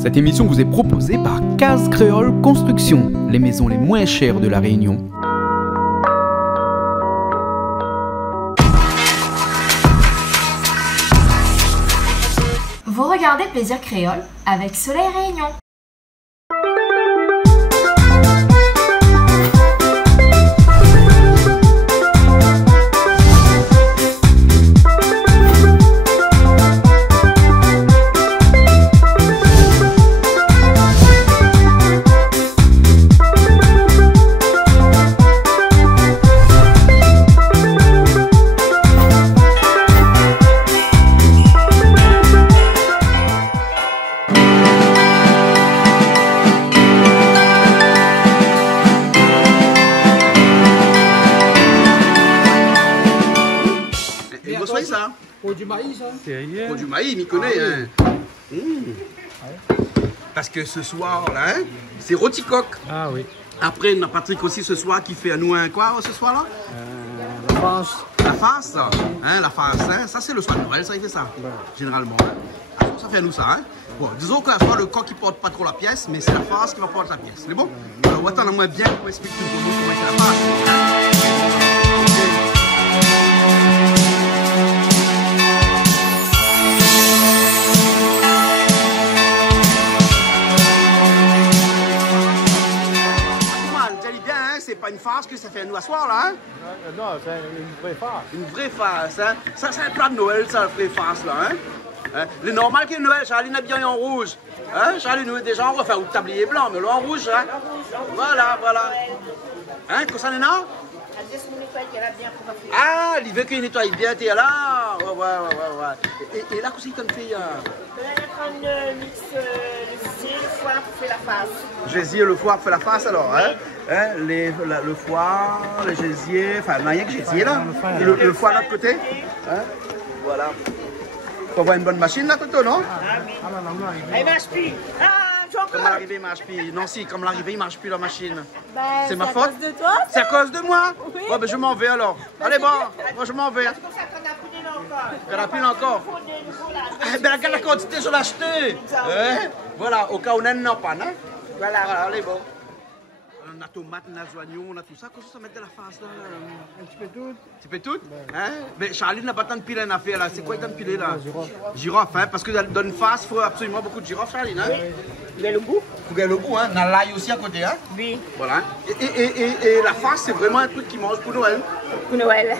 Cette émission vous est proposée par Case Créole Construction, les maisons les moins chères de la Réunion. Vous regardez Plaisir Créole avec Soleil Réunion. Ça. Pour du maïs, hein? Pour du maïs, il m'y connaît. Ah, oui. Parce que ce soir, là, hein, c'est roticoque. Ah oui. Après, on a Patrick aussi ce soir qui fait à nous un quoi ce soir-là? La face. La face, hein, la face, hein, ça c'est le soir de Noël, ça il fait ça, généralement. Hein. Ça fait à nous ça, hein. Bon, disons qu'à la fois le coq qui porte pas trop la pièce, mais c'est la face qui va porter la pièce. C'est bon? Alors, on attend moins bien pour expliquer comment c'est la face. C'est pas une farce que ça fait à nous à soir là, hein? Non, c'est une vraie farce. Une vraie farce, hein? Ça c'est un plat de Noël, ça, la vraie farce là, hein? Le normal que Noël, Charline habillé en rouge. Hein? Charline, nous déjà on va faire un tablier blanc, mais là en rouge, hein? Voilà, voilà. Hein, que ça n'est là? Ah, il veut qu'il nettoie bien, t'es là? Ouais. Et là, qu'est-ce qu'il t'a fait? Le mix, le gésier, le foie pour faire la face. Gésier, le foie pour faire la face alors, hein? Hein, le foie, le gésier, enfin, il n'y a rien que gésier là. Le foie de l'autre côté. Hein? Voilà. Tu avoir une bonne machine là, Toto, non? Elle marche plus. Comme l'arrivée, il marche plus. Non, si, comme l'arrivée, il marche plus la machine. Ben, c'est ma faute? C'est à cause de toi? C'est à cause de moi? Oui. Ouais, ben je m'en vais alors. Allez, bon, moi je m'en vais. C'est pour ça qu'on a pris de encore. Qu'on a pris encore? Eh ben, regarde la quantité, je l'ai acheté. Hein? Voilà, au cas où on n'en a pas, hein? Voilà, allez, bon. On a tomate, on a les oignons, on a tout ça. Qu'est-ce que ça met de la face là? Un petit peu tout. Tu fais tout? Hein? Mais Charline n'a pas tant de pilé à faire là. C'est quoi tant de pilé là? Girofle. Girofle, hein? Parce que dans une face, il faut absolument beaucoup de girofle, Charline. Hein? Vous avez le goût? Faut gagner le goût, hein? On a l'ail aussi à côté, hein? Oui. Voilà. Et la face, c'est vraiment un truc qu'ils mangent pour Noël. Pour Noël.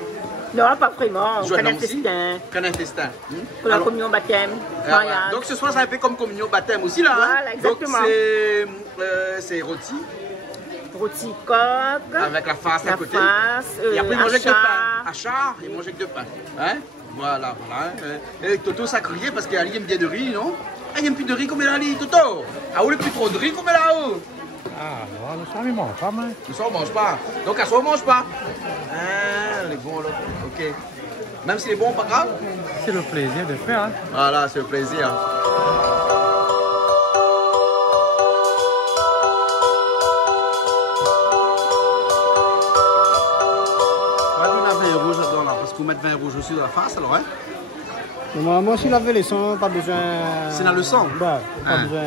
Non, pas vraiment. Joël Canal aussi. festin. Canal festin. Pour la communion baptême. Voilà. Donc ce soir, ça a fait comme communion baptême aussi là. Voilà, hein? exactement. Donc c'est rôti. Rôti coq. Avec la face à côté. Face, et après, il mangeait avec de achar. pain. Achar, il mangeait avec de pain. Hein? Voilà. Et Toto, ça criait parce qu'Ali aime bien de riz, non? Ah, il aime plus de riz comme elle a dit, Toto. Ah, où il plus trop de riz comme elle a où? Ah, non, le soir, il mange pas mal. Le soir, on mange pas. Donc, à soir, on mange pas. Ah, les bons, là. Ok. Même si les bons, pas grave? C'est le plaisir de faire, hein. Voilà, c'est le plaisir. Vous mettre vin rouge aussi dans la face alors, hein? Moi, si laver les sangs, pas besoin. C'est dans le sang? Bah, pas Hein. besoin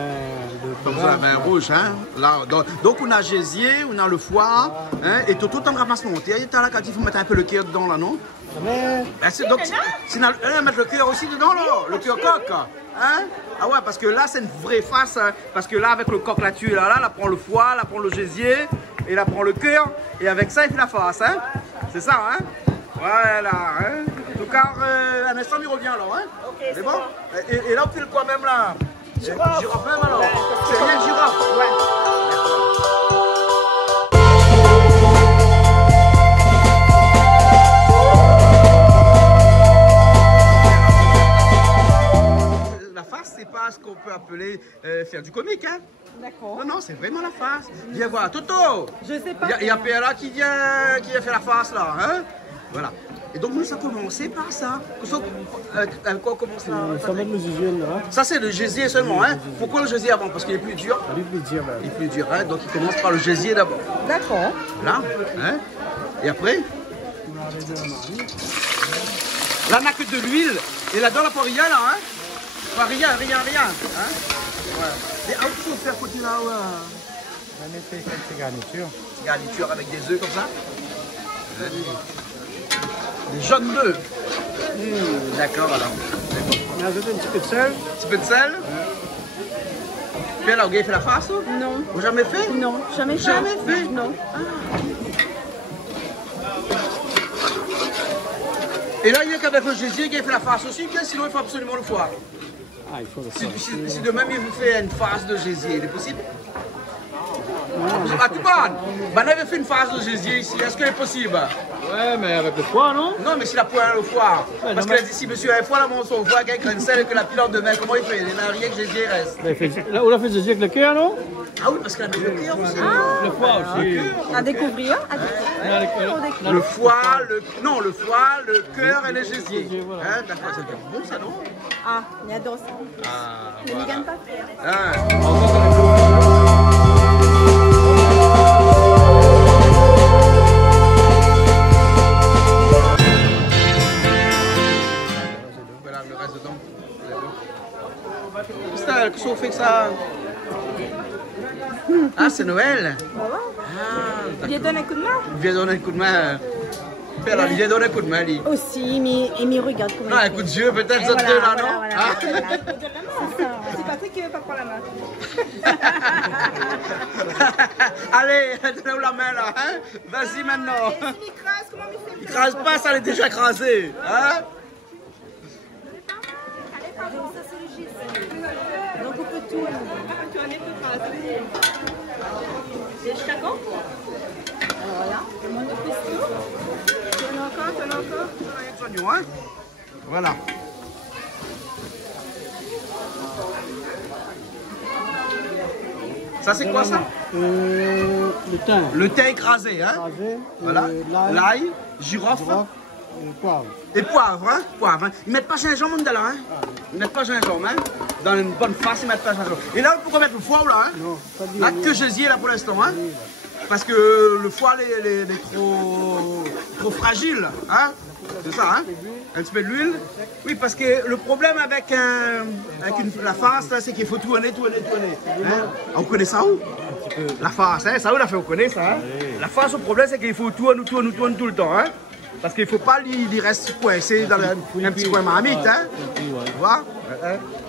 Pas besoin de vin rouge, hein? Là, donc on a gésier, on a le foie, hein? Et Toto, t'en ramasses non? Tu as là quand il faut mettre un peu le cœur dedans là, non? Mais, Donc, c'est mettre le cœur aussi dedans là, le cœur coq, hein? Ah ouais, parce que là c'est une vraie face, hein? Parce que là avec le coq là-dessus, là, elle prend le foie, elle prend le gésier, et elle prend le cœur, et avec ça il fait la face, hein? C'est ça, hein? Voilà, hein? En tout cas, un instant il revient alors, hein? Ok, c'est bon? Et là on file quoi même là? Girofle. Girofle même alors? Ouais, C'est rien girofle? Ouais. La face, c'est pas ce qu'on peut appeler faire du comique, hein? D'accord. Non, c'est vraiment la face. Viens voir, Toto! Je sais pas. Il y a PLA qui vient faire la face là, hein? Voilà. Et donc nous, ça a commencé par ça. Avec quoi on commence là? ça va être le gésier, là. Ça, c'est le gésier seulement, hein? Pourquoi le gésier avant? Parce qu'il est plus dur. Il est plus dur, là. Il est plus dur, hein? Donc il commence par le gésier d'abord. D'accord. Là, hein? Et après? Là, on n'a que de l'huile. Et là-dedans, la pas rien, là, hein? Pas rien. Hein? Et où tu peux faire côté là? On a fait quelques garnitures. Petite garniture avec des œufs comme ça. Des jaunes d'œufs. D'accord alors. On a ajouté un petit peu de sel. Un petit peu de sel. Puis alors, vous avez fait la farce? Non. Vous jamais fait? Non, jamais fait. Jamais fait? Non. Et là, il y a qu'avec le gésier qui a fait la farce aussi, bien sinon il faut absolument le foie. Ah, il faut le faire. Si demain il vous fait une farce de gésier, il est possible? Ah, tu parles? Ben, on avait fait une farce de gésier ici, est-ce que c'est possible? Ouais, mais avec le foie, non? Non, mais s'il a point le foie. Parce qu'il a dit si monsieur a un foie, là, mon son foie, avec un grain de sel et que la pilante de mer, comment il fait? Il n'a rien que gésier reste. Là, on a fait des avec le cœur, non? Ah oui, parce qu'il a mis le cœur aussi. Le foie aussi. À découvrir. Le foie, le foie, le cœur et les gésiers. Voilà. Hein, d'accord, c'est bon ça, non? Ah, il adore ça. Ah, Ne lui gagne pas faire. hein. Voilà, le reste dedans. Qu'est-ce qu'on fait que ça? Ah, c'est Noël? Bah ouais. Ah, Il lui donne un coup de main. il vient donner un coup de main. Alors, il vient donner un coup de main, lui. Aussi, mais regarde comment Non, un coup de yeux, peut-être, ça te voilà, là, voilà, non? voilà, Ah. voilà. C'est ça. C'est Patrick qui veut pas prendre la main. Allez, donne-nous la main, là, hein? Vas-y, maintenant. Il écrase, comment il fait? Il crase pas, ça l'est déjà écrasé, hein? Ça, c'est le geste. Donc, on peut tout. Tu en es tout écrasé. C'est jusqu'à quand? Voilà. Le monde de pesto. Tu en as encore, tu en as encore. Soignons, hein? Voilà. Ça, c'est quoi, ça? Le thym. Le thym écrasé, hein? Écrasé. Voilà. L'ail, girofle. Girofle et le poivre. Et poivre, hein? Poivre, hein? Ils mettent pas gingembre dedans, hein? Ils mettent pas gingembre, hein? Dans une bonne face, ils mettent pas gingembre. Et là, pourquoi mettre le foie, là, hein? Non, pas du Là, que gésier, là, pour l'instant, hein? Parce que le foie, il est trop fragile, hein? C'est ça, hein? Un petit peu d'huile. Oui, parce que le problème avec la farce, là, c'est qu'il faut tourner. Hein? On connaît ça où? La farce, hein? Ça où, la fait, on connaît ça, hein? La farce, le problème, c'est qu'il faut tourner tout le temps, hein? Parce qu'il ne faut pas lui rester coincé dans un petit coin marmite, hein? Tu vois?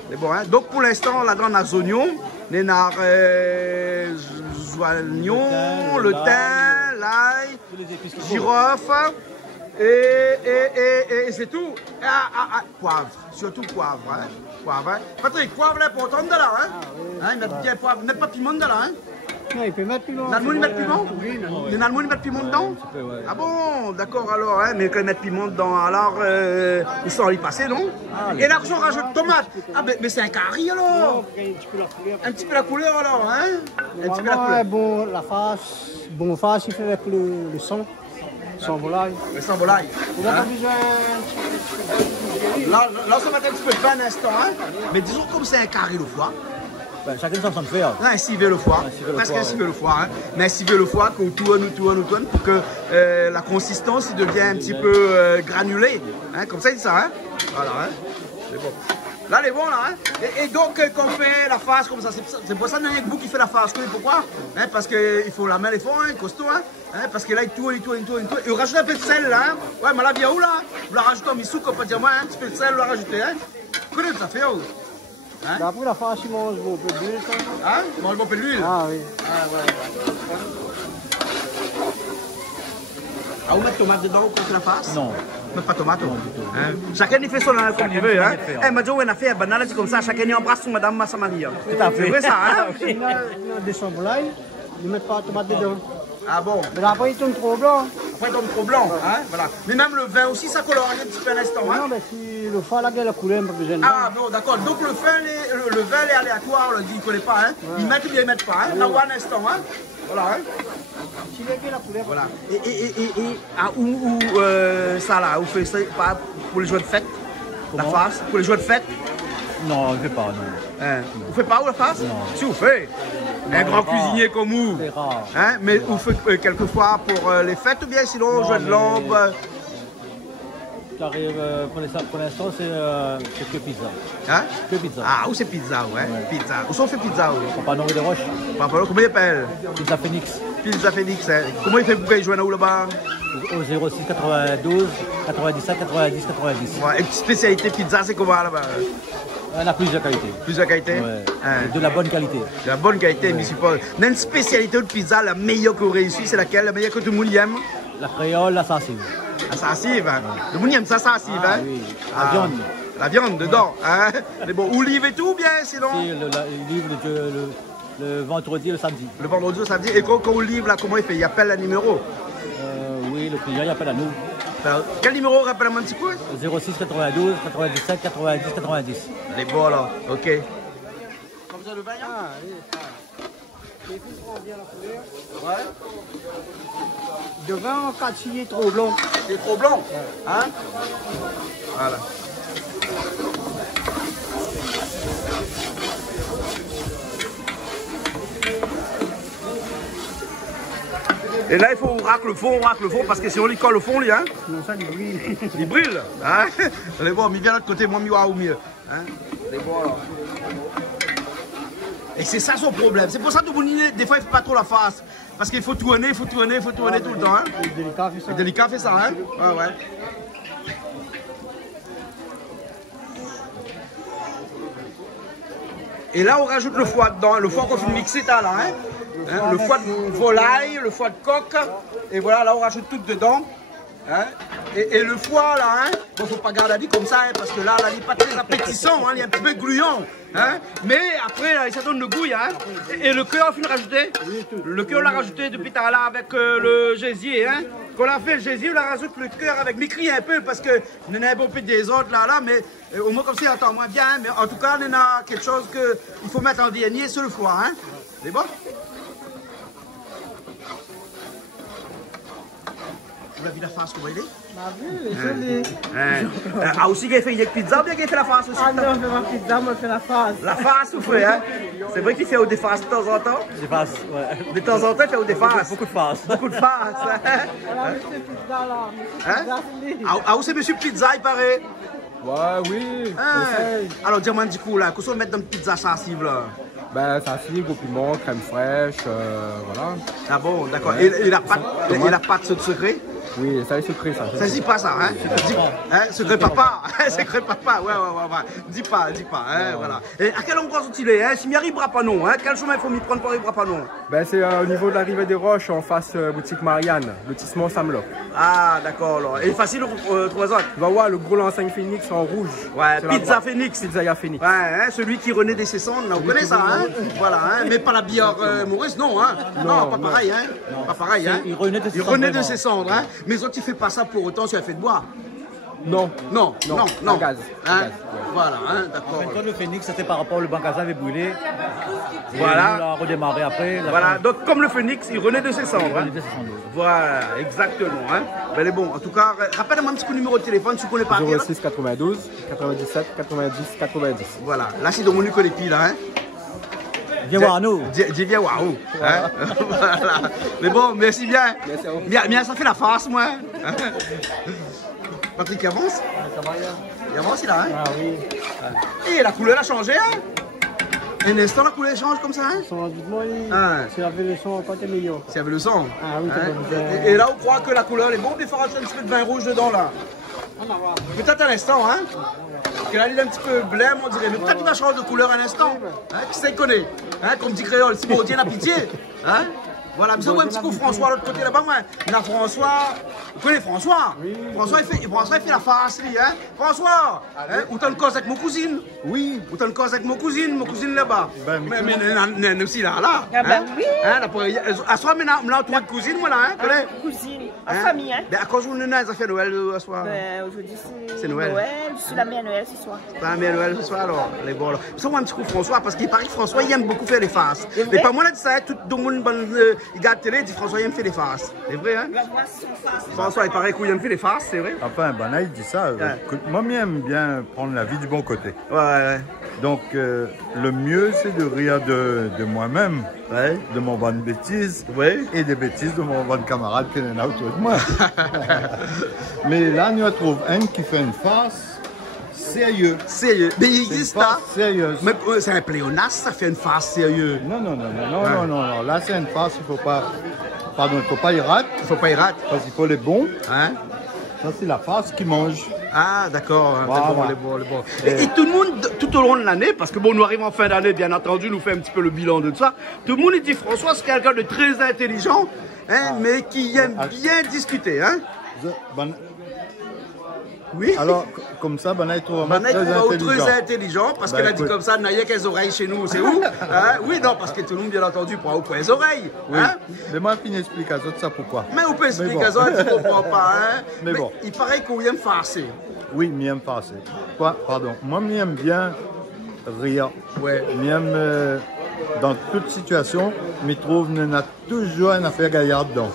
C'est bon, hein? Donc, pour l'instant, là-dedans, on a les oignons, on a le thym, l'ail, girofle, et c'est tout. Poivre, surtout poivre, hein? Poivre, hein? Patrick, poivre, là, pour autant de là, hein? Hein? Ils mettent bien poivre, ils mettent pas piment de là, hein? Non, il peut mettre piment. Nalmoun, ils mettent piment? Les Nalmoun, ils mettent piment dedans? Ah bon, d'accord alors, hein, mais quand ils mettent piment dedans, alors ils sont y passer, non? Et là, on rajoute tomate. Ah, mais c'est un curry alors? Un petit peu la couleur alors, hein? Un petit peu la couleur. Bon, la face, bon face, il fait avec le sang. Sans volaille. Le sang volaille. On a pas besoin. Là, ça va être un petit peu de pain un instant, hein? Mais disons comme c'est un curry le foie. Ben, chacun sa façon de faire. Là, un civet le foie, presque un civet le foie, hein. Mais un civet le foie qu'on tourne pour que la consistance il devient un petit peu granulée, hein. Comme ça, c'est ça, hein. Voilà, hein. C'est bon. Là, elle est bon, là, hein. Et donc, quand on fait la farce comme ça, c'est pour ça qu'il y a un bout qui fait la farce. Vous savez pourquoi? Hein, parce qu'il faut la mettre les fonds, hein, costaud, hein. Parce que là, il tourne. Et on rajoute un peu de sel, là, hein. Ouais, mais là, bien où, là? Vous la rajoutez en missou, comme pas dire moi, un petit peu de sel, vous la rajoutez, hein. Vous connaissez ça fait, où? Hein? Après la face, il mange un peu d'huile. Hein? Il mange un peu d'huile? Ah oui. Ah, ouais. Ah, vous mettez tomate dedans contre la face? Non. Mais pas tomate. Non, du tout. Hein? Chacun y fait son comme il veut. Hein? Eh, mais on a fait un banane, c'est comme ça, chacun y embrasse son madame Massa Maria. Tout à fait. C'est vrai ça, hein? Il a des sans volaille, ils ne mettent pas de tomate dedans. Ah bon? Mais après, il tombe trop blanc. Après, il tombe trop blanc. Hein? Voilà. Mais même le vin aussi, ça colorie un petit peu à l'instant. Hein? Non, mais si le foie, la couleur, un peu plus gênant. Ah bon, d'accord. Donc le vin est aléatoire, il ne connaît pas. Hein? Ouais. Ils mettent ou bien ils ne mettent pas. Hein? Là, un instant. Hein? Voilà. Hein? Si la couleur. Voilà. Et ça là, vous faites ça pour les jours de fête? La farce? Pour les jours de fête? Non, je ne fais pas, non. Hein? Vous faites pas où la farce? Non. Si vous faites. Non, un grand cuisinier comme vous. C'est rare. Hein? Mais vous faites quelquefois pour les fêtes ou bien sinon, jeu de lampe? t'arrives, pour l'instant, c'est que pizza. Hein? Que pizza. Ah, où c'est pizza, ouais. Pizza. Où sont fait pizza, oui? Pampano de Roche. Pampano, comment il appelle? Pizza Phoenix. Pizza Phoenix, hein. Comment il fait pour qu'il joue où là-bas? Au 06 92 97 90 90. Ouais, et spécialité pizza, c'est comment là-bas? On a plusieurs qualités. Plusieurs qualités? Ouais. Hein. De la bonne qualité. De la bonne qualité, mais suppose. On a une spécialité de pizza, la meilleure que vous réussissez, c'est laquelle? La meilleure que tout le monde aime? La créole, la sensible. La sensive, hein? Le monde aime ça sensive, hein? Oui. La viande. La viande dedans, hein? Mais bon, olive et tout, bien, sinon? Si, il livre le vendredi et le samedi. Le vendredi ou samedi. Et quand on livre, là, comment il fait? Il appelle un numéro? Oui, le client il appelle à nous. Ben, quel numéro rappelle-moi un petit peu? 06 92 97 90 90. Les bons, alors. OK. Comme ça, le bain, Ah, oui. Les filles prennent bien la couleur. Ouais. Devant, quand il est trop blanc. C'est trop blanc. Hein? Voilà. Et là, il faut racle le fond, parce que si on lui colle le fond, lui, hein? Non, ça, il brille. Il brûle, hein? Allez voir, mais viens de l'autre côté, moi, mieux ou mieux. Hein? Allez voir, alors. Et c'est ça son problème. C'est pour ça que tout le monde, des fois, il ne fait pas trop la face. Parce qu'il faut tourner, tout le temps. Hein? C'est délicat, fait ça. C'est délicat, fait ça, hein? Ouais, ouais. Et là, on rajoute le foie dedans. Le foie qu'on fait mixer, là, hein? Le foie de volaille, le foie de coq. Et voilà, là, on rajoute tout dedans. Hein? Et le foie, là, hein? Bon, faut pas garder la vie comme ça, hein, parce que là, il n'est pas très appétissant, hein, il est un petit peu gluant. Hein? Mais après, là, ça donne le goût, hein? Et le cœur, on finit de rajouter? Le cœur, on l'a rajouté depuis tout à l'heure avec le gésier, hein? Quand on a fait le gésier, on a rajouté le cœur avec m'écrit un peu, parce que on en a un peu des autres, là, mais au moins comme ça, on entend moins bien, hein? Mais en tout cas, on a quelque chose qu'il faut mettre en dernier sur le foie, hein? C'est bon? Vous l'avez vu la face comment il est? Ma vue, je l'ai. Ah, aussi qu'il fait une pizza ou bien qu'il fait la face aussi? Ah non, je fais ma pizza, moi je fais la face. La face, vous faites, hein? C'est vrai qu'il fait des faces de temps en temps? Des faces, ouais. De temps en temps, il fait des faces. Beaucoup de faces. Beaucoup de faces. Voilà, monsieur pizza là. Monsieur pizza, c'est lui. Ah, où c'est monsieur pizza, il paraît? Ouais, oui. Alors, dis-moi du coup, là, qu'est-ce qu'on met dans une pizza sensible, là? Ben, sensible, au piment, crème fraîche, voilà. Ah bon, d'accord. Et la pâte secret? Oui, ça est secret, ça. Ça dit pas ça, hein? Secret papa. Secret papa, ouais. Dis pas, hein, voilà. Et à quel endroit sont-ils, hein? Si m'y arrivera pas non, hein? Quel chemin il faut m'y prendre pour arriver pas non? Ben, c'est au niveau de la Rivière des Roches, en face boutique Marianne, lotissement Samloc. Ah, d'accord, alors. Et facile aux 3 autres? Tu vas voir le gros l'enseigne Phoenix en rouge. Ouais, Pizza Phoenix. Pizza Phoenix. Ouais, hein, celui qui renaît des cendres, là, on connaît ça, hein? Voilà, hein? Mais pas la bière Maurice, non, hein? Non, pas pareil, hein? Pas pareil, hein? Il renaît de ses cendres, hein? Mais autres, il fait pas ça pour autant sur la fête de bois. Non. Non. Gaz. Hein? Gaz, ouais. Voilà, hein, d'accord. Maintenant, le Phoenix, c'était par rapport au banc à avait brûlé. Voilà. On a redémarré après. Voilà, donc comme le Phoenix, il renaît de ses cendres. Hein? renaît de ses cendres. Voilà, exactement. Hein? Ben, bon, en tout cas, rappelle-moi un petit coup de numéro de téléphone si vous ne connaissez pas. 06 92 97 90 90. Voilà, là c'est dans mon numéro de piles, hein? Viens voir nous. Viens voir nous. Hein? Voilà. Mais bon, merci bien. Merci à vous. Bien, ça fait la farce, moi. Patrick, il avance? Ça va bien. Il avance, il a, hein? Ah oui. Et la couleur a changé, hein? Un instant, la couleur change comme ça, hein? Son dites-moi, Ah. c'est avec le son quand t'es meilleur. C'est avec le sang. Ah oui, Hein? c'est bon. Et là, on croit que la couleur est bonne, il faut rajouter un petit peu de vin rouge dedans, là. Peut-être un instant, hein? Parce que là, il est un petit peu blême, on dirait. Mais peut-être qu'il va changer de couleur un instant. Hein? Qui sait connaît? Hein? Comme dit Créole, si bon, Dieu la pitié. Hein? Voilà, mais ça, ouais, un petit coup François, de l'autre côté là-bas, moi. On a François. Vous connaissez François? Oui. François, il fait la farce, lui, hein? François! Hein? Où t'as une cause avec mon cousine? Oui. Où t'as une cause avec mon cousine là-bas? Mais aussi là. Ah ben oui. Hein, à soi, maintenant, on a trois cousines, moi, là, hein? Connais? Cousine, en famille, hein. Mais à cause où on a fait Noël à soir? Ben, aujourd'hui, C'est c'est Noël. Je suis la mère Noël ce soir. Pas mais Noël ce soir alors, les bons. Ça moi un petit coup François parce qu'il paraît que François il aime beaucoup faire les farces. C'est vrai? Mais pas moi là dit ça, tout le monde il regarde la télé il dit François il aime faire les farces. C'est vrai hein? La voix son face. François il paraît qu'il aime faire les farces, c'est vrai? Enfin, Bana, il dit ça. Ouais. Écoute, moi, j'aime bien prendre la vie du bon côté. Ouais. Donc, le mieux, c'est de rire de moi-même. ouais, de mon bonne bêtise, ouais, et des bêtises de mon bon camarade qui est là autour de moi. Mais là, nous trouve un qui fait une farce sérieuse. Sérieux. Mais il existe là. Sérieuse. Mais c'est un pléonasme, ça fait une farce sérieuse. Non. Là, c'est une farce, il ne faut pas. Pardon, il ne faut pas y rater. Il ne faut pas y rater. Parce qu'il faut les bons. Hein? Ça, c'est la farce qui mange. Ah, d'accord. Voilà. Les bons. Et tout le monde, tout au long de l'année, parce que bon, nous arrivons en fin d'année, bien entendu, nous fait un petit peu le bilan de tout ça. Tout le monde dit François, c'est quelqu'un de très intelligent, hein, mais qui aime bien discuter. Hein? Oui. Alors, comme ça, Banaï trouve très intelligent, parce qu'elle a dit comme ça, n'a rien qu'elles oreilles chez nous, c'est où? Hein? Oui, non, parce que tout le monde, bien entendu, prend au point les oreilles. Oui. Hein? Mais moi, une explication de ça, pourquoi? Mais on peut expliquer ça, tu ne comprends pas. Hein? Mais bon. Il paraît qu'on aime farcer. Oui, m'aime farcer. Quoi? Pardon. Moi, m'aime bien rire. Ouais. M'aime, dans toute situation, me trouve qu'il y a toujours une affaire gaillarde dedans.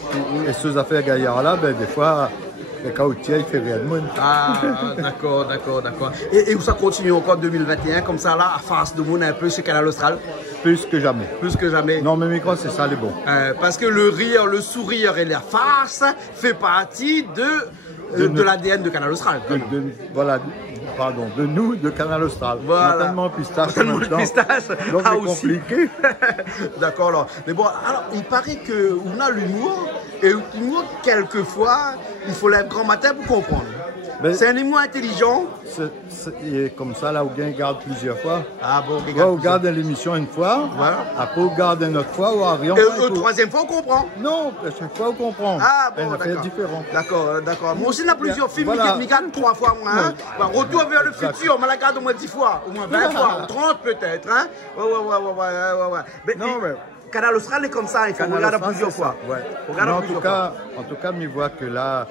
Et ces affaires gaillardes-là, ben, des fois, le caoutier, il fait rien de monde. Ah, d'accord. Et où ça continue encore 2021, comme ça, là, à face de monde un peu chez Canal Austral? Plus que jamais. Plus que jamais. Non, mais micro, c'est ça, les bons. Parce que le rire, le sourire et la farce fait partie de l'ADN de Canal Austral. Voilà, pardon, de nous, de Canal Austral. Voilà. Tellement pistache. Tellement pistache. Donc, Ah, c'est aussi. compliqué. D'accord, alors. Mais bon, alors, il paraît qu'on a l'humour, et l'humour, quelquefois, il faut lève grand matin pour comprendre. C'est un humour intelligent. Et comme ça, là, on garde plusieurs fois. Ah bon, on garde l'émission une fois, voilà. Après on garde une autre fois, ou à rien. Et troisième fois, on comprend. Non, à chaque fois, on comprend. Ah bon, d'accord. Différent. D'accord. Moi aussi, on a plusieurs films, voilà. je regarde 3 fois, moi. Hein? Retour vers le futur, on me la regarde au moins 10 fois, au moins 20 fois, 30 peut-être. Hein? Ouais. Mais Canal Austral est comme ça, il faut regarder plusieurs fois. Ouais. En tout cas, je vois que là,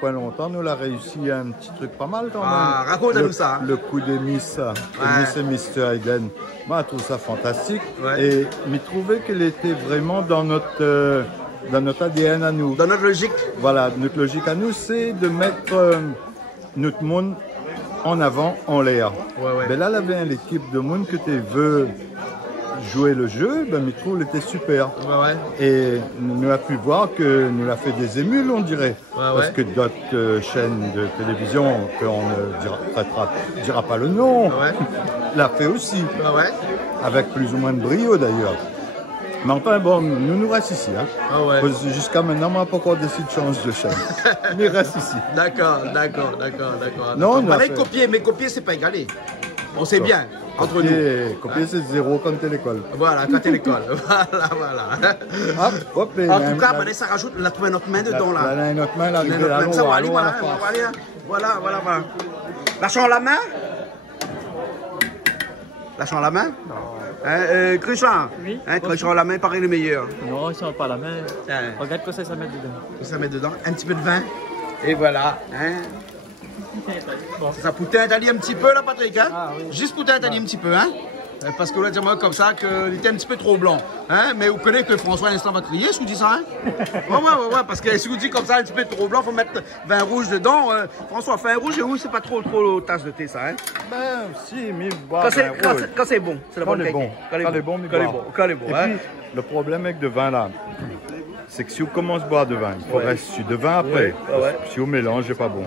pas longtemps, nous avons réussi un petit truc pas mal quand même. Ah, raconte-nous ça. Le coup de Miss et Mr. Eden. Moi, je trouve ça fantastique. Ouais. Et je trouvais qu'elle était vraiment dans notre ADN à nous. Dans notre logique. Voilà, notre logique à nous, c'est de mettre notre monde en avant, en l'air. Ouais. Mais là, il y avait une équipe de monde que tu veux jouer le jeu, ben, je trouve qu'il était super. Ouais. Et nous avons pu voir que nous avons fait des émules, on dirait. Parce que d'autres chaînes de télévision, qu'on ne dira pas le nom, l'a fait aussi. Avec plus ou moins de brio d'ailleurs. Mais enfin, bon, nous restons ici. Hein. Jusqu'à maintenant, on n'a pas encore décidé de changer de chaîne. On reste ici. D'accord. Non, on a copié, mais copier, c'est pas égalé. On sait bien, entre nous. Copier, c'est 0 quand t'es l'école. Voilà, quand t'es l'école. Voilà. En tout cas, ça rajoute notre main dedans, là. Là, notre main, là, ça va aller, voilà. Lâchons la main. Lâchons la main. Christian, oui, Christian, la main paraît le meilleur. Non, ils sont pas la main. Regarde que ça met dedans. Ça met dedans, un petit peu de vin. Et voilà. Bon. Ça poutin, t'as dit un petit peu là, Patrick, hein? Ah, oui. Juste poutin, t'as dit un petit peu, hein? Parce que là, dis-moi comme ça qu'il était un petit peu trop blanc. Hein? Mais vous connaissez que François à l'instant va crier, si vous dites ça, hein? Ouais, parce que si vous dites comme ça, un petit peu trop blanc, il faut mettre vin rouge dedans. François, vin rouge et rouge, c'est pas trop tasse de thé, ça, hein? Ben, si, mais boire quand c'est bon, c'est la bonne qualité. Quand c'est bon, Et puis, le problème avec le vin, là, c'est que si on commence à boire de vin, il faut rester de vin après. Si on mélange, c'est pas bon.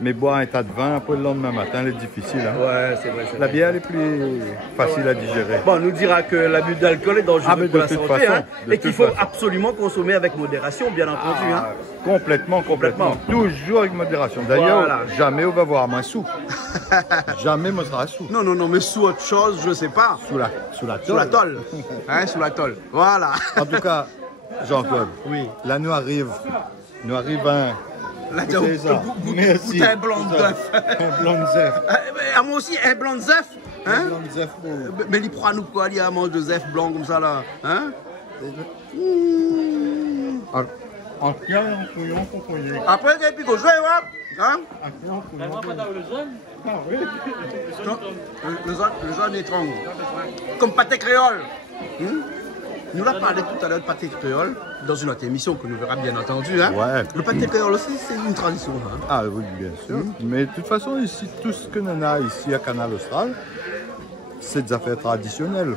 Mais boire un tas de vin après le lendemain matin, c'est difficile. Hein. Ouais, c'est vrai. La bière est plus facile à digérer. Bon, on nous dira que l'abus d'alcool est dangereux pour la santé, hein, et qu'il faut absolument consommer avec modération, bien entendu. Hein. Complètement. Toujours avec modération. D'ailleurs, jamais on va voir un sou. Jamais on sera sous. Non, mais sous autre chose, je sais pas. Sous la tôle. Sous la tôle. Voilà. En tout cas, Jean-Claude, là nous arrive un... Là, goûte un blanc d'œuf. Un blanc d'œuf. Moi aussi, un blanc d'œuf. Hein? Un blanc d'œuf. Mais il prend nous quoi, il mange des œufs blancs comme ça là. Hein? En clair, en couillon, comprenez. Après, il y a un pico joué, hein? Ah oui. Le jaune est tronc. Comme pâté créole. Nous l'avons parlé tout à l'heure de pâté créole dans une autre émission que nous verrons bien entendu. Hein? Le pâté créole aussi, c'est une tradition. Hein? Ah oui, bien sûr. Mais de toute façon, ici, tout ce que nous avons ici à Canal Austral, c'est des affaires traditionnelles.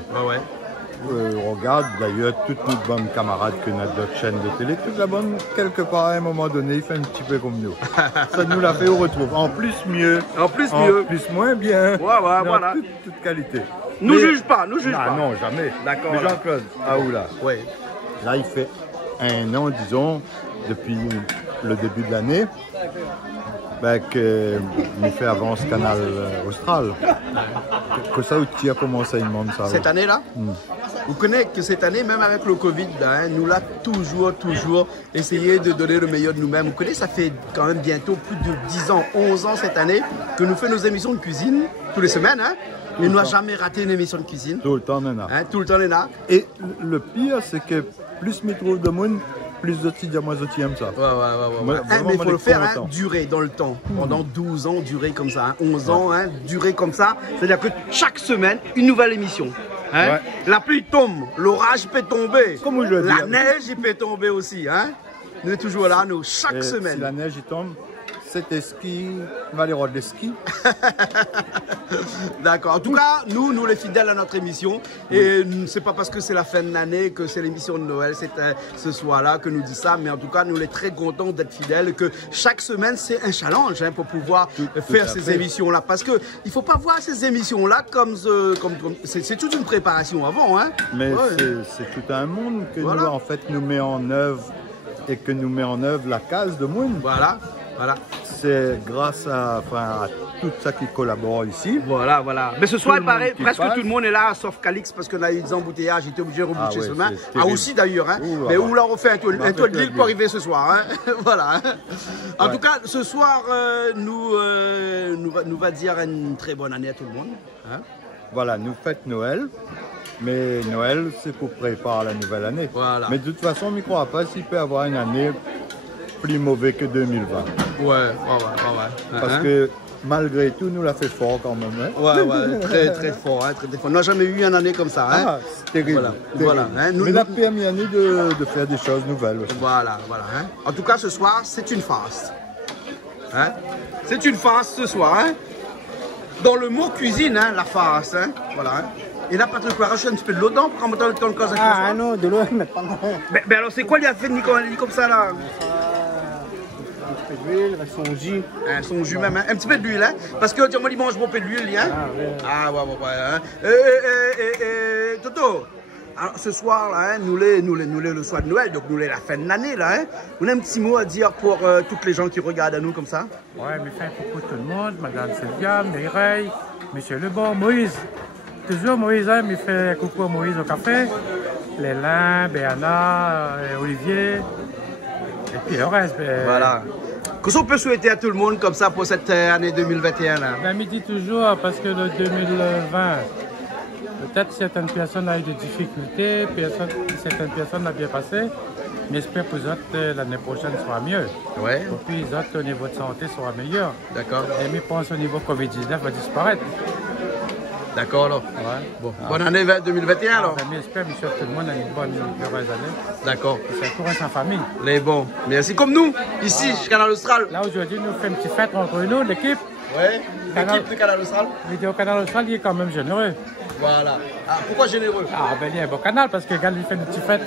regarde d'ailleurs toutes nos bonnes camarades que notre d'autres chaînes de télé, toute la bonne, quelque part à un moment donné, il fait un petit peu comme nous. Ça nous l'a fait au retrouve. En plus mieux. En plus mieux. En plus moins bien. Voilà. Toute qualité. Nous juge pas, nous juge pas. Non, jamais. D'accord. Mais Jean-Claude, Aoula. Oui. Là, il fait un an, disons, depuis le début de l'année, qu'il fait avance Canal Austral. Que ça, tu as commencé à demander ça. Cette année-là, vous connaissez que cette année, même avec le Covid, nous l'a toujours essayé de donner le meilleur de nous-mêmes. Vous connaissez, ça fait quand même bientôt plus de 10 ans, 11 ans cette année, que nous faisons nos émissions de cuisine, tous les semaines, mais nous n'avons jamais raté une émission de cuisine. Tout le temps, on en a. Tout le temps, on en a. Et le pire, c'est que plus je trouve de monde, plus de petits moi je aime ça. Ouais. Mais il faut le faire durer dans le temps. Pendant 12 ans, durer comme ça. 11 ans, durer comme ça. C'est-à-dire que chaque semaine, une nouvelle émission. La pluie tombe, l'orage peut tomber. Comme je la neige il peut tomber aussi. Nous sommes toujours là, nous, chaque semaine. Si la neige il tombe, c'était ski, Valéro de ski. D'accord. En tout cas, nous les fidèles à notre émission. Et c'est pas parce que c'est la fin de l'année que c'est l'émission de Noël, c'est ce soir-là que nous dit ça. Mais en tout cas, nous les très contents d'être fidèles. Que chaque semaine, c'est un challenge pour pouvoir faire ces émissions-là. Parce que il faut pas voir ces émissions-là comme c'est toute une préparation avant. Mais c'est tout un monde que nous, en fait, nous met en œuvre et que nous met en œuvre la case de monde. Voilà. C'est grâce à tout ça qui collabore ici. Voilà. Mais ce soir, il paraît presque tout le monde est là, sauf Calix, parce qu'on a eu des embouteillages, j'étais obligé de reboucher ce matin. Aussi d'ailleurs. Mais on l'a refait un tour de l'île pour arriver ce soir. Voilà. En tout cas, ce soir, nous va dire une très bonne année à tout le monde. Voilà, nous fêtons Noël. Mais Noël, c'est pour préparer la nouvelle année. Voilà. Mais de toute façon, on ne croit pas s'il peut avoir une année plus mauvaise que 2020. Ouais. Parce que malgré tout, nous l'a fait fort quand même. Très fort. On n'a jamais eu une année comme ça. C'est terrible. Voilà. Mais la permis année de faire des choses nouvelles aussi. Voilà. En tout cas, ce soir, c'est une farce. C'est une farce ce soir. Dans le mot cuisine, la farce. Voilà. Et là, Patrick, tu as rajouté un petit peu de l'eau dedans pour mettre dans le cas. Ah non, de l'eau, mais pas. Mais alors, c'est quoi il a fait comme ça là? Un petit peu d'huile, avec son jus. Son jus même, un petit peu d'huile, parce que tu mange beaucoup de l'huile, ouais. Toto, alors ce soir, nous le soir de Noël, donc nous la fin de l'année, on a un petit mot à dire pour toutes les gens qui regardent à nous comme ça. Ouais, mais fin coucou tout le monde, Madame Sylvia, Mireille, Monsieur Lebon, Moïse. Toujours Moïse, il fait coucou à Moïse au café, Léla, Béana, Olivier, et puis le reste. Voilà. Qu'est-ce qu'on peut souhaiter à tout le monde comme ça pour cette année 2021 là? Ben, dit toujours, parce que le 2020, peut-être certaines personnes ont eu des difficultés, certaines personnes ont bien passé, mais j'espère que les autres, l'année prochaine sera mieux. Ouais. Et puis les autres, au niveau de santé, sera meilleur. D'accord. Et je pense au niveau Covid-19 va disparaître. D'accord alors. Ouais. Bon. Bonne année 2021 alors. J'espère, monsieur, que tout le monde a une bonne, heureuse année. D'accord. C'est pour sa famille. Les bons. Merci. Comme nous, ici, chez Canal Austral. Là, aujourd'hui, nous faisons une petite fête entre nous, l'équipe. Oui, l'équipe de Canal Austral. Vidéo Canal Austral, il est quand même généreux. Voilà. pourquoi généreux? Ben, il y a un bon canal parce que regarde, il fait une petite fête.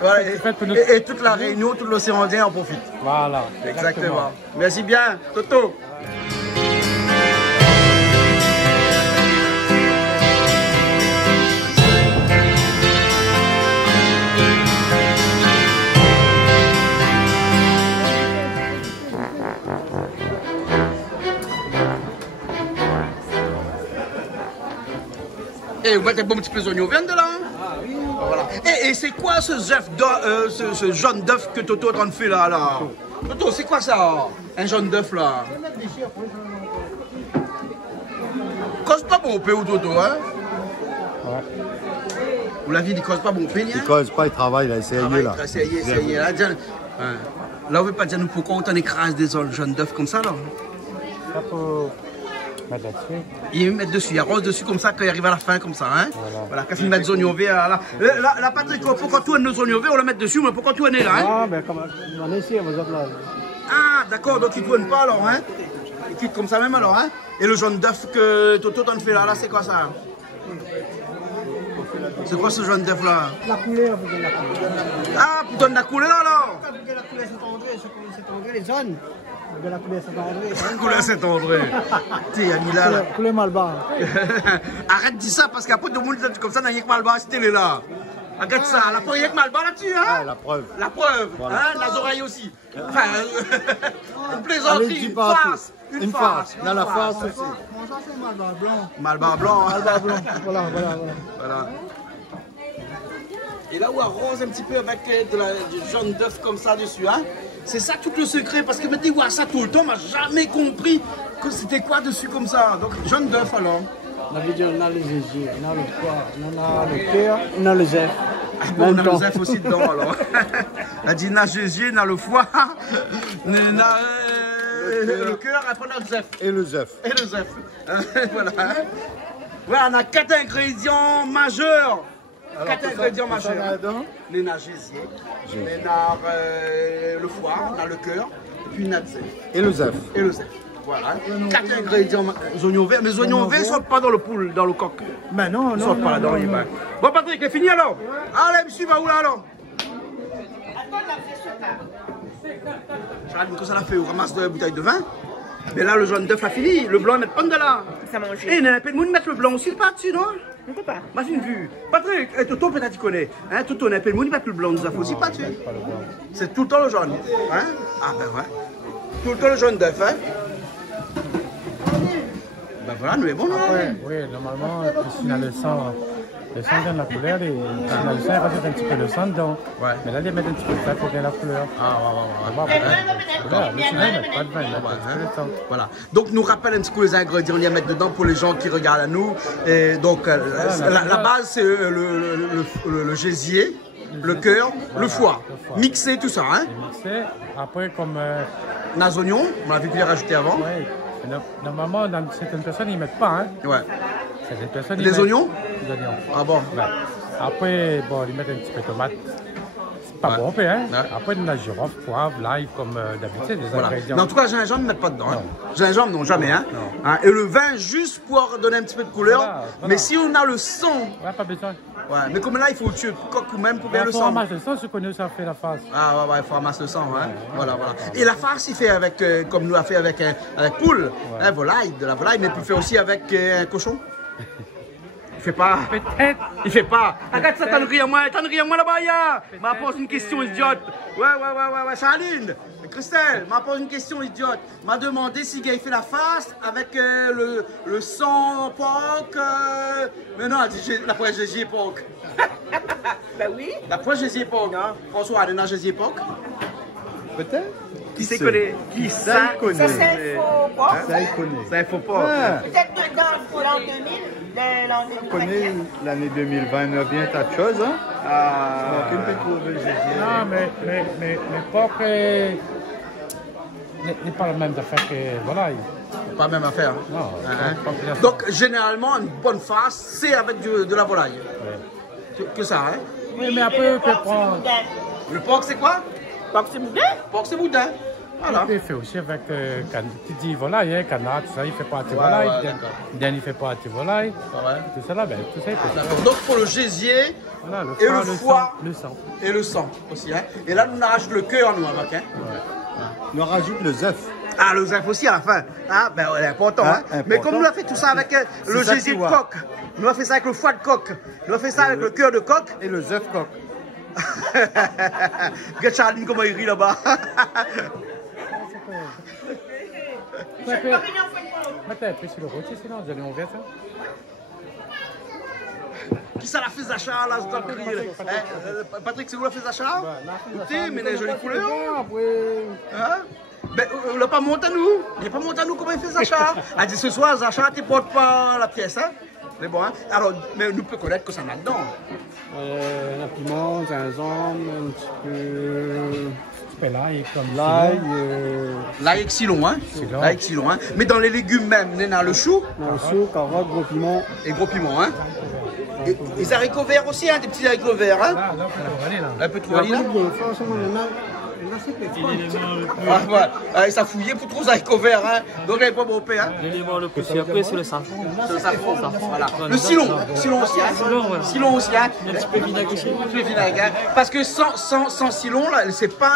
Voilà, et toute la Réunion, tout l'océan Indien en profite. Voilà. Exactement. Merci bien, Toto. Et vous mettez un bon petit peu d'oignon vert de là. Ah oui. Voilà. Et c'est quoi ce jaune d'œuf que Toto est en train de faire là? Toto, c'est quoi ça? Un jaune d'œuf là? Cause pas bon au pays ou Toto, hein? Ouais. Vous l'avez dit, il cause pas bon au pays? Il cause pas, il travaille là, c'est là. Essayez là. Là, on ne veut pas dire nous pourquoi on écrase des jaunes d'œufs comme ça là? Il met dessus, il arrose dessus comme ça quand il arrive à la fin comme ça, hein. Voilà, quand il met des oignons verts là. Là, Patrick, pourquoi tout nos oignons verts on le met dessus, mais pourquoi tout est là, hein? Ah, ben comme on est ici, vous êtes là. Ah, d'accord, donc il ne tourne pas alors, hein? Il quitte comme ça même alors, hein? Et le jaune d'œuf que Toto t'en fait là, c'est quoi ça? C'est quoi ce jaune d'œuf là? La couleur, vous donnez la couleur. Ah, pour donner la couleur alors? Vous donnez la couleur Saint-André, les jaunes. Vous donnez la couleur Saint-André. La couleur Saint-André. T'es Anila là. Couleur Malbar. Arrête de dire ça parce qu'après tout le monde dit comme ça, n'a rien que Malbar, c'était là. Regarde ça, la preuve, il y a que Malbar là-dessus, hein? Ah, la preuve. La preuve, voilà. hein? Les oreilles aussi. Enfin, une plaisanterie, une farce. Une farce. Dans la farce aussi. Bon, ça c'est Malbar blanc. Malbar blanc. Malbar blanc. Voilà. Voilà. Et là où arrose un petit peu avec du jaune d'œuf comme ça dessus, hein? C'est ça tout le secret, parce que maintenant, il voit ça tout le temps, on n'a jamais compris que c'était quoi dessus comme ça. Donc, jaune d'œuf alors. On avait dit on a le GG, on a le foie, on a le cœur, on a le zèf. Bon, on a le zèf aussi dedans alors. On a dit on a GG, on a le foie, on a le cœur, après on a le zèf. Et le zèf. Et le zèf. Voilà. Voilà, on a 4 ingrédients majeurs. 4 ingrédients majeurs. On a gésier, on a le foie, on a le cœur, et puis on a le zèf. Et le zèf. Et le zèf. Voilà. 4 ingrédients, les oignons verts. Mais les oignons verts ne sortent pas dans le poule, dans le coq. Ben non, Ils ne sortent pas là-dedans. Bon, Patrick, c'est fini alors? Allez, monsieur, va où là alors? Charles, quand ça l'a fait, on ramasse de bouteilles de vin. Mais là, le jaune d'œuf a fini. Le blanc, il met pas de là. Ça mange. Et il y a un peu de monde mettre le blanc aussi pas dessus, non? On ne peut pas. Moi, j'ai une vue. Patrick, et Toto, peut-être tu connais. Hein, Toto, on a un peu de monde, il met le blanc, nous avons aussi pas dessus. C'est tout le temps le jaune. Hein? Ah, ben ouais. Tout le temps le jaune d'œuf, hein? Ben voilà, nous est bon, non? Oui, normalement, si on a le sang donne la couleur, et si on a le sang, il rajoute un petit peu de sang dedans. Ouais. Mais là, il met un petit peu de ça pour gagner la couleur. Ah, ouais. Mais sinon, il met pas de vin, il met un petit peu de sang. Voilà. Donc, nous rappelle un petit peu les ingrédients à mettre dedans pour les gens qui regardent à nous. Et donc, la base, c'est le gésier, le cœur, le foie. Mixer tout ça, hein? Mixer. Après, comme... Les oignons, on a vu qu'il les rajouter avant. Ouais. Normalement, dans certaines personnes, ils ne mettent pas, hein? Ouais. Certaines personnes, Les oignons? Les oignons. Ah bon? Ouais. Après, bon, ils mettent un petit peu de tomate. C'est pas bon, hein? Ouais. Après, de la girofle, poivre, l'ail, comme d'habitude, les ingrédients. Mais en tout cas, gingembre, ne mettent pas dedans. Hein. Gingembre, non, jamais. Hein. Non. Hein. Et le vin, juste pour donner un petit peu de couleur. Voilà. Mais si on a le sang. Ouais, pas besoin. Ouais, mais comme là, il faut tuer le coq ou même pour bien le sang. Il faut ramasser le sang, je connais où ça fait la farce. Ah ouais, il faut ramasser le sang. Hein. Voilà. Et la farce, il fait avec, comme nous a fait avec poule, hein, volaille, de la volaille, mais il fait aussi avec un cochon. Il fait pas. Peut-être. Il fait pas. Regarde ça, t'en ris à moi là-bas, ya. M'a posé une question idiote. Ouais, Charline, Christelle, m'a posé une question idiote. M'a demandé si il fait la farce avec le sang porc. Mais non, elle dit la poêle gésier porc. Ben oui. La poêle gésier porc. François, elle a gésier porc. Peut-être. Qui sait connaît? Qui ça connaît? Ça, c'est faux pas. Ça, il connaît. Ça, il faut pas. Peut-être dans l'an 2000. On connaît l'année 2029 bien tas de choses, hein? Non, mais porc n'est pas la même affaire que volaille. Pas la même affaire. Non. Donc, généralement, une bonne farce, c'est avec de la volaille. Ouais. Que ça, hein? Oui, mais après, on peut prendre... Le porc, c'est quoi? Porc, c'est boudin. Porc, c'est boudin. Voilà. Il fait aussi avec, tu dis volaille, hein, canard, tout ça, il fait pas à volaille. Dan, il fait pas à volaille. Tout ça là, ben, tout ça, il fait ça. Donc, pour le gésier, voilà, et le foie, le sang. Et le sang aussi. Hein. Et là, nous rajoute le cœur, nous, avec. Hein. On rajoute le zèf. Ah, le zèf aussi à la fin. Ah, ben, c'est important. Hein. Mais comme nous avons fait tout ça avec le gésier de coq, nous avons fait ça avec le foie de coq, nous avons fait ça avec le cœur de coq. Et le zèf coq. Regarde Charline comment il rit là-bas. Mettez un peu sur le rôti, sinon, on vient ça. Qui ça la fait Zacha là, c'est encore rire. Patrick, c'est vous la fait Zacha? Écoutez, mais les jolies couleurs. Hein? Ben, on l'a pas monté à nous. Il n'a pas monté à nous comment il fait Zacha. Elle dit ce soir, Zacha, tu ne portes pas la pièce. Hein? C'est bon, hein? Alors, mais nous peut connaître que ça en a dedans. La piment, gingembre, un petit peu. L'ail comme l'ail. L'ail avec silon, hein? L'ail avec silon, hein? Mais dans les légumes même, on a le chou. Le chou, carotte, gros piment. Et gros piment, hein? Et les haricots verts aussi, hein? Des petits haricots verts, hein? Là, on peut aller là. Un peu de toile là? Ah, voilà. Ah, ça fouillait pour trouver ça avec couvert, hein. Donc il n'est pas bon paix, hein. L'élément le plus surpris, c'est le safran. C'est le safran, voilà. Le silon aussi, hein. Silon aussi, hein. Un petit peu vinaigre aussi. Un petit peu vinaigre, hein. Parce que sans silon, là, c'est pas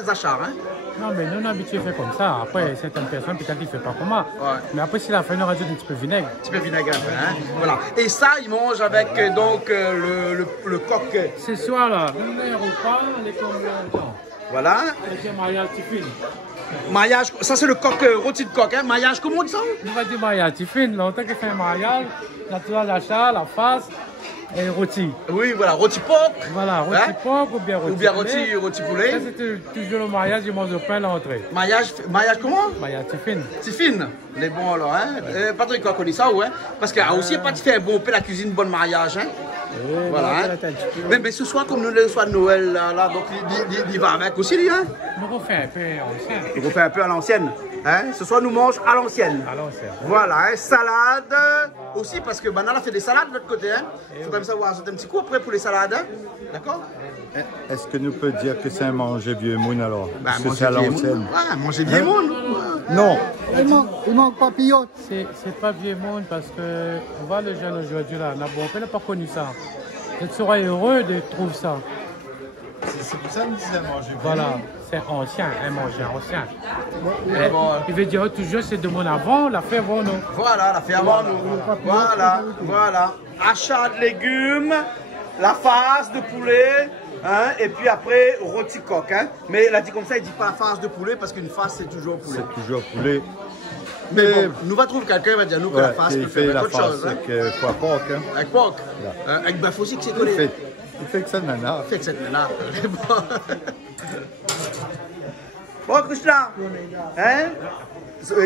un zachar, hein. Non, mais nous, on est habitué à faire comme ça. Après, certaines personnes, peut-être qu'ils ne font pas comme ça. Mais après, si la fin, on rajoute un petit peu de vinaigre. Un petit peu de vinaigre, hein. Voilà. Et ça, ils mangent avec donc le coq. Ce soir, là, le repas, les combien. Voilà. C'est mariage Tiffin. Maillage, ça c'est le coq, rôti de coq, hein. Maillage, comment on dit ça? On va dire mariage Tiffin. Longtemps qu'il fait un mariage, naturel d'achat, la face. Et rôti. Oui, voilà, rôti porc. Voilà, rôti porc ou bien rôti poulet. Ça, c'était toujours le mariage, ils mangent au pain à l'entrée. Mariage comment? Mariage Tiffin. Tiffin, les bons alors, hein. Patrick a connu ça, ouais. Parce qu'il y a aussi pas de faire un bon pain, la cuisine, bon mariage, hein. Voilà, hein. Mais ce soir, comme nous le soir de Noël, là donc il va avec aussi, lui, hein. Nous refait un peu à l'ancienne. Il refait un peu à l'ancienne. Hein? Ce soir, nous mange à l'ancienne. À l'ancienne. Voilà, hein? Salade aussi, parce que Banana fait des salades de l'autre côté. Hein? Il faut quand même savoir, c'est un petit coup après pour les salades. Hein? D'accord? Est-ce que nous peut dire que c'est un manger vieux moune alors? Bah, parce que c'est à l'ancienne. Ouais, manger vieux moune. Non. Il manque papillote. C'est pas vieux monde parce que on voit les jeunes aujourd'hui là, on n'a pas connu ça. Je serais heureux de trouver ça. C'est pour ça que nous disons manger. Voilà, c'est ancien, un manger ancien. Il veut dire toujours c'est de mon avant, la fait avant nous. Voilà, la fait avant nous. Voilà. Achat de légumes, la face de poulet, hein, et puis après rôti coq. Hein. Mais il a dit comme ça, il ne dit pas face de poulet parce qu'une face c'est toujours poulet. C'est toujours poulet. Mais bon, nous va trouver quelqu'un qui va dire nous que la face peut faire autre chose. Avec quoi, porc, hein? Avec porc. Avec bœuf aussi que c'est collé. Il fait que ça, nana. Il fait que cette nana. Bon, Krishna, hein?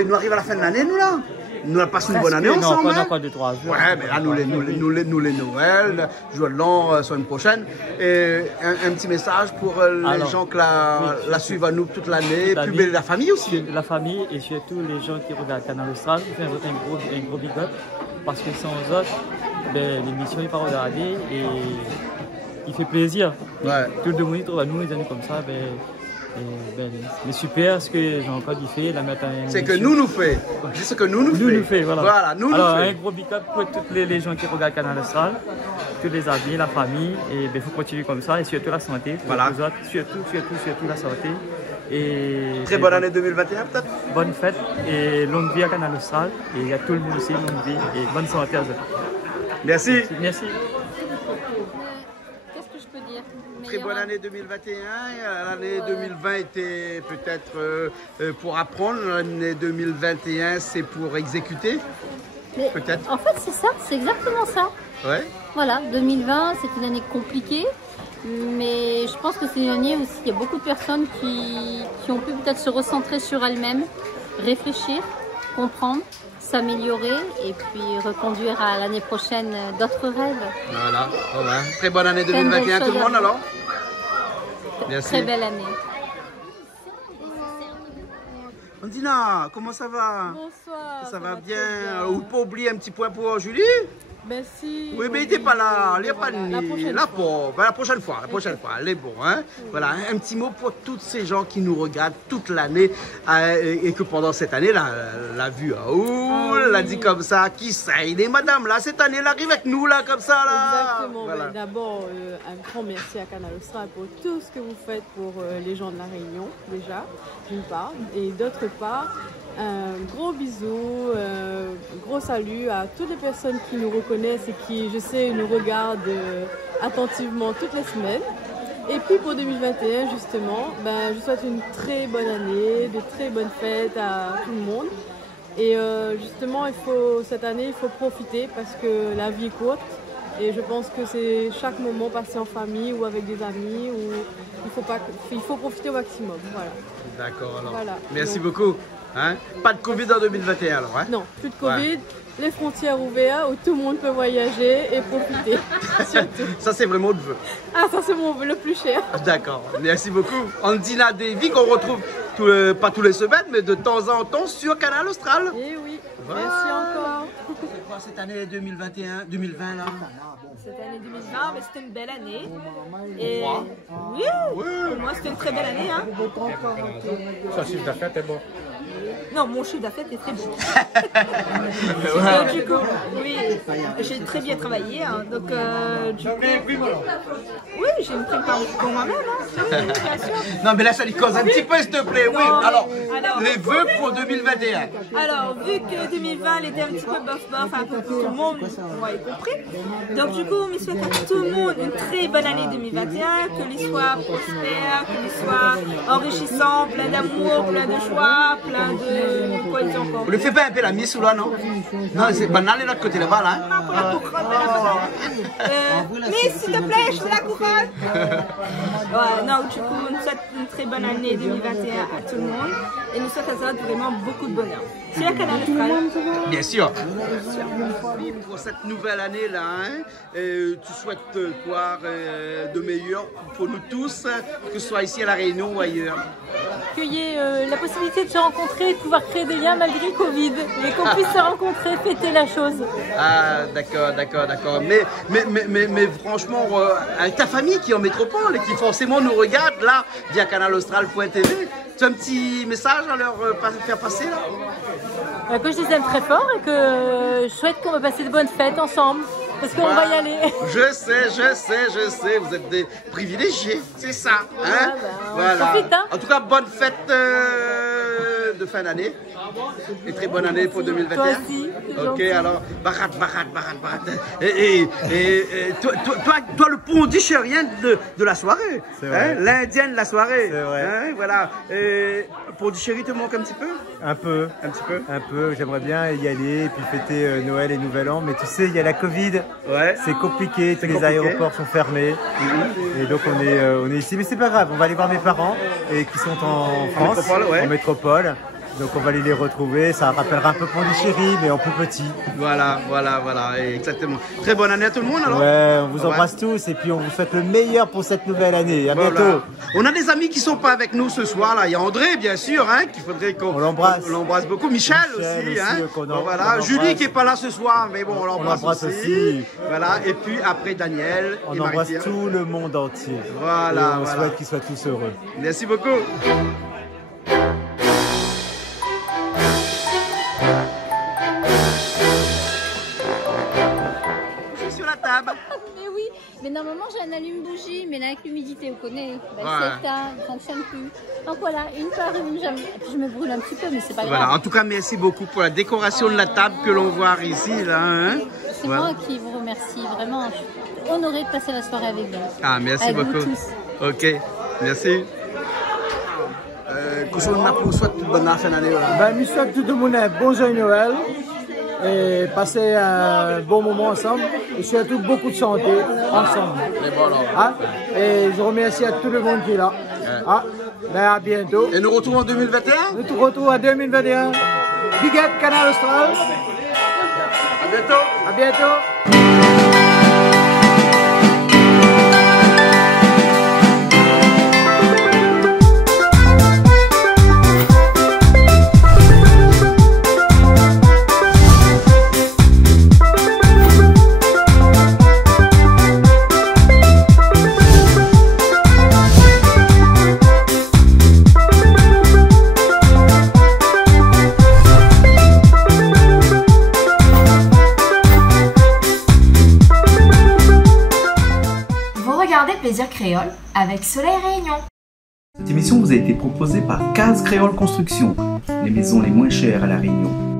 Nous arrivons à la fin de l'année, nous là. Nous avons passé une bonne année ensemble. Non, pas de 3 jours. Ouais, mais là, nous les Noël, jour de l'an, semaine prochaine. Et un petit message pour les gens qui la suivent à nous toute l'année. Puis la famille aussi. La famille et surtout les gens qui regardent Canal Austral. Un gros big up. Parce que sans eux, l'émission n'est pas regardée et il fait plaisir. Ouais. Tout le monde trouve à nous, les amis comme ça. Mais super ce que Jean-Claude fait, la mettre en c'est que nous fait. C'est ce que nous fait. Voilà. Alors, fait. un gros big up pour tous les gens qui regardent Canal Austral, tous les amis, la famille, et il faut continuer comme ça, et surtout la santé. Voilà. Pour les autres, surtout la santé. Et très bonne année 2021 peut-être. Bonne fête et longue vie à Canal Austral, et à tout le monde aussi, longue vie et bonne santé à vous. Merci. Merci. Très bonne année 2021. L'année 2020 était peut-être pour apprendre. L'année 2021, c'est pour exécuter. Peut-être. En fait, c'est ça, c'est exactement ça. Ouais. Voilà, 2020, c'est une année compliquée. Mais je pense que c'est une année où il y a beaucoup de personnes qui ont pu peut-être se recentrer sur elles-mêmes, réfléchir, comprendre, s'améliorer et puis reconduire à l'année prochaine d'autres rêves. Voilà, très bonne année 2021 tout le monde alors. Merci. Très belle année. Ondina, comment ça va? Bonsoir. Ça va bien. Ou pas oublier un petit point pour Julie? Ben si. Oui, mais il n'était pas là. Il n'est pas la prochaine fois. La prochaine fois. Elle est bon. Hein? Voilà, un petit mot pour tous ces gens qui nous regardent toute l'année et que pendant cette année, la vue à où elle a dit comme ça, qui ça? Il est madame là, cette année, elle arrive avec nous là, comme ça là. Exactement. Voilà. D'abord, un grand merci à Canal Austral pour tout ce que vous faites pour les gens de la Réunion, déjà, d'une part. Et d'autre part, un gros bisou, gros salut à toutes les personnes qui nous reconnaissent et qui, je sais, nous regardent attentivement toutes les semaines. Et puis pour 2021, justement, je souhaite une très bonne année, de très bonnes fêtes à tout le monde. Et justement, cette année, il faut profiter parce que la vie est courte. Et je pense que c'est chaque moment passé en famille ou avec des amis où il faut profiter au maximum. Voilà. D'accord, alors. Voilà. Merci beaucoup. Hein? Pas de Covid en 2021 alors, hein? Non, plus de Covid, les frontières ouvertes où tout le monde peut voyager et profiter. Ça c'est vraiment le vœu. Ah, ça c'est le plus cher. D'accord, merci beaucoup. Ondina Davy qu'on retrouve pas tous les semaines mais de temps en temps sur Canal Austral. Eh oui, merci encore. quoi cette année 2021, 2020 là? Cette année 2020, mais c'était une belle année. Et oui, pour moi c'était une très belle année. Hein. Son chiffre d'affaires était bon. Non, mon chiffre d'affaires était très bon. Donc, du coup, oui, j'ai très bien travaillé. Hein, donc, du coup, oui, j'ai une prime pour moi-même. Hein, oui, bien sûr. Non, mais là, ça lui cause un petit peu, s'il te plaît. Oui, Non, alors, alors, les vœux pour 2021. Alors, vu que 2020 elle était un petit peu bof-bof, un peu pour tout le monde, moi y compris. Donc, du coup, on souhaite à tout le monde une très bonne année 2021, que les soit prospères, que les soit enrichissants, plein d'amour, plein de joie, plein de. Quoi ils ont encore? Vous ne faites pas un peu la mise ou là, non? Non, c'est banal de l'autre côté là-bas, là. Non, pour la couronne, mais s'il te plaît, je veux la couronne. Ouais, non, du coup, on souhaite une très bonne année 2021 à tout le monde et nous souhaite à ça vraiment beaucoup de bonheur. C'est la Canal Austral. Bien sûr. Pour cette nouvelle année là, hein, tu souhaites quoi de meilleur pour nous tous, que ce soit ici à La Réunion ou ailleurs? Qu'il y ait la possibilité de se rencontrer et de pouvoir créer des liens malgré Covid, mais qu'on puisse se rencontrer, fêter la chose. Ah, d'accord. Mais franchement, avec ta famille qui est en métropole et qui forcément nous regarde là via canalaustral.tv, tu as un petit message à leur faire passer là? Que je les aime très fort et que je souhaite qu'on va passer de bonnes fêtes ensemble. Parce qu'on va y aller. Je sais, vous êtes des privilégiés, c'est ça. Hein? Voilà. Profite, hein? En tout cas, bonne fête de fin d'année. Et très bonne année pour 2021. Toi aussi. Ok, alors, barat. Et toi, le pondichérien de la soirée. Hein? L'indienne de la soirée. C'est vrai. Hein? Voilà. Pondichéry te manque un petit peu? Un peu. J'aimerais bien y aller et puis fêter Noël et Nouvel An. Mais tu sais, il y a la Covid. Ouais. C'est compliqué. Tous les aéroports sont fermés. Et donc on est ici. Mais c'est pas grave. On va aller voir mes parents qui sont en France, en métropole. Donc on va aller les retrouver, ça rappellera un peu Pondichéry, mais en plus petit. Voilà, exactement. Très bonne année à tout le monde alors. Ouais, on vous embrasse tous et puis on vous souhaite le meilleur pour cette nouvelle année. À bientôt. On a des amis qui sont pas avec nous ce soir là. Il y a André bien sûr, hein, qu'il faudrait qu'on l'embrasse beaucoup. Michel aussi, hein. Voilà. Julie qui est pas là ce soir, mais bon, on l'embrasse aussi. Voilà. Et puis après Daniel. On embrasse tout le monde entier. Voilà. On souhaite qu'ils soient tous heureux. Merci beaucoup. Mais oui, mais normalement j'ai un allume-bougie, mais là avec l'humidité, vous connaissez, c'est éteint, il ne fonctionne plus. Donc voilà, une par une, je me brûle un petit peu, mais c'est pas grave. En tout cas, merci beaucoup pour la décoration de la table que l'on voit ici. Là, hein. C'est moi qui vous remercie, vraiment, je suis honorée de passer la soirée avec vous. Ah, merci avec beaucoup. Vous tous. Ok, merci. Qu'est-ce qu'on a pour souhaiter toute bonne fin d'année? Je souhaite tout le monde un bon joyeux Noël. Et passer un bon moment ensemble et surtout beaucoup de santé ensemble. Et je remercie à tout le monde qui est là. À bientôt. Et nous retrouvons en 2021? Nous retrouvons en 2021. Big up Canal Austral. À bientôt. À bientôt. Plaisir Créole avec Soleil Réunion. Cette émission vous a été proposée par Case Créole Construction, les maisons les moins chères à La Réunion.